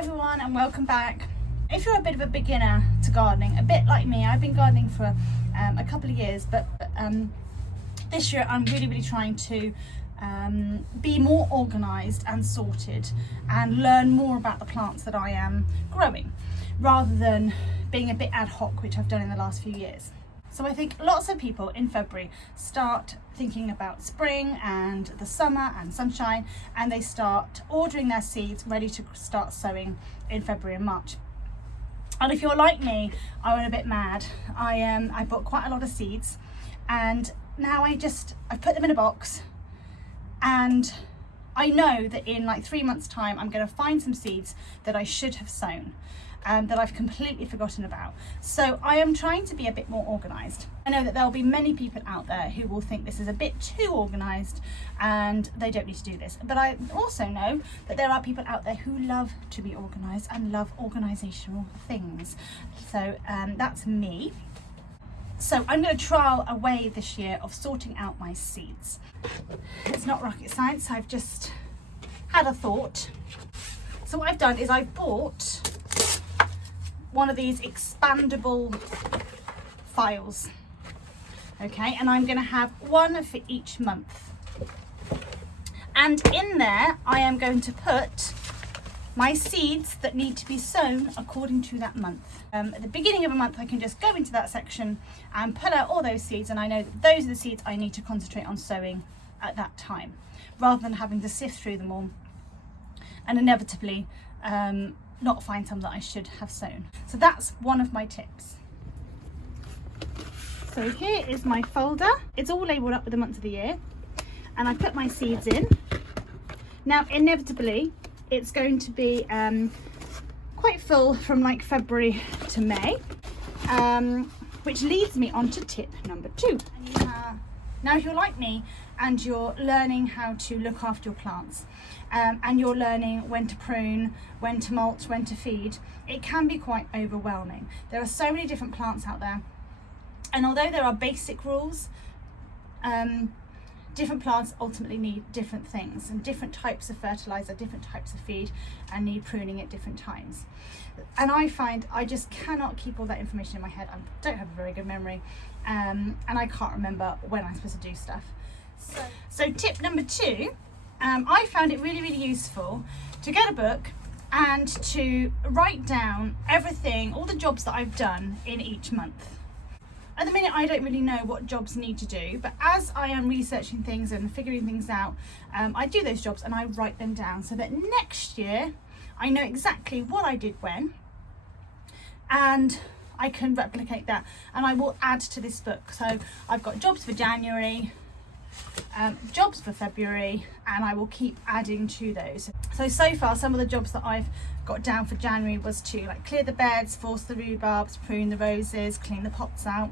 everyone and welcome back. If you're a bit of a beginner to gardening, a bit like me, I've been gardening for a couple of years, but this year I'm really trying to be more organised and sorted and learn more about the plants that I am growing, rather than being a bit ad hoc, which I've done in the last few years. So I think lots of people in February start thinking about spring and the summer and sunshine, and they start ordering their seeds ready to start sowing in February and March. And if you're like me, I went a bit mad. I bought quite a lot of seeds, and now I put them in a box, and I know that in like 3 months' time I'm going to find some seeds that I should have sown, that I've completely forgotten about. So I am trying to be a bit more organised. I know that there will be many people out there who will think this is a bit too organised and they don't need to do this, but I also know that there are people out there who love to be organised and love organisational things. So that's me. So I'm going to trial a way this year of sorting out my seeds. It's not rocket science, I've just had a thought. So what I've done is I've bought one of these expandable files, okay, and I'm going to have one for each month, and in there I am going to put my seeds that need to be sown according to that month. At the beginning of a month I can just go into that section and pull out all those seeds, and I know that those are the seeds I need to concentrate on sowing at that time, rather than having to sift through them all and inevitably not find some that I should have sown. So that's one of my tips. So here is my folder. It's all labelled up with the months of the year, and I put my seeds in. Now inevitably it's going to be quite full from like February to May, which leads me on to tip number 2. Now if you're like me and you're learning how to look after your plants, and you're learning when to prune, when to mulch, when to feed, it can be quite overwhelming. There are so many different plants out there, and although there are basic rules, different plants ultimately need different things, and different types of fertilizer, different types of feed, and need pruning at different times. And I find I just cannot keep all that information in my head. I don't have a very good memory, and I can't remember when I'm supposed to do stuff. So tip number 2, I found it really useful to get a book and to write down everything, all the jobs that I've done in each month. At the minute I don't really know what jobs need to do, but as I am researching things and figuring things out, I do those jobs and I write them down so that next year I know exactly what I did when, and I can replicate that, and I will add to this book. So I've got jobs for January, jobs for February, and I will keep adding to those. So far some of the jobs that I've got down for January was to like clear the beds, force the rhubarbs, prune the roses, clean the pots out.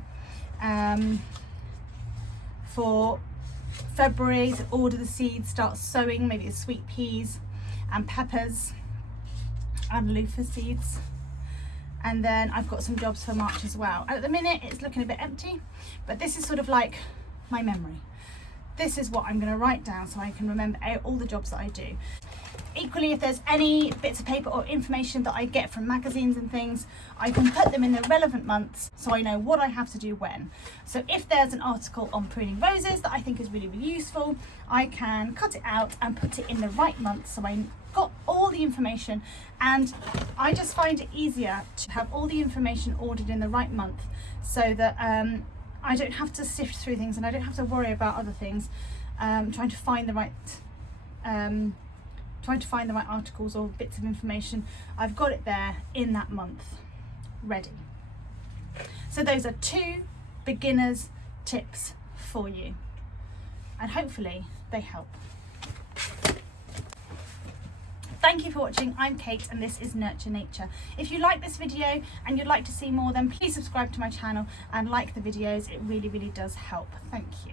For February, to order the seeds, start sowing maybe the sweet peas and peppers and loofah seeds. And then I've got some jobs for March as well. At the minute it's looking a bit empty, but this is sort of like my memory. This is what I'm going to write down so I can remember all the jobs that I do. Equally, if there's any bits of paper or information that I get from magazines and things, I can put them in the relevant months so I know what I have to do when. So if there's an article on pruning roses that I think is really useful, I can cut it out and put it in the right month so I got all the information, and I just find it easier to have all the information ordered in the right month so that I don't have to sift through things and I don't have to worry about other things, trying to find the right articles or bits of information. I've got it there in that month ready. So those are 2 beginners tips for you, and hopefully they help. Thank you for watching. I'm Kate and this is Nurture Nature. If you like this video and you'd like to see more, then please subscribe to my channel and like the videos. It really does help. Thank you.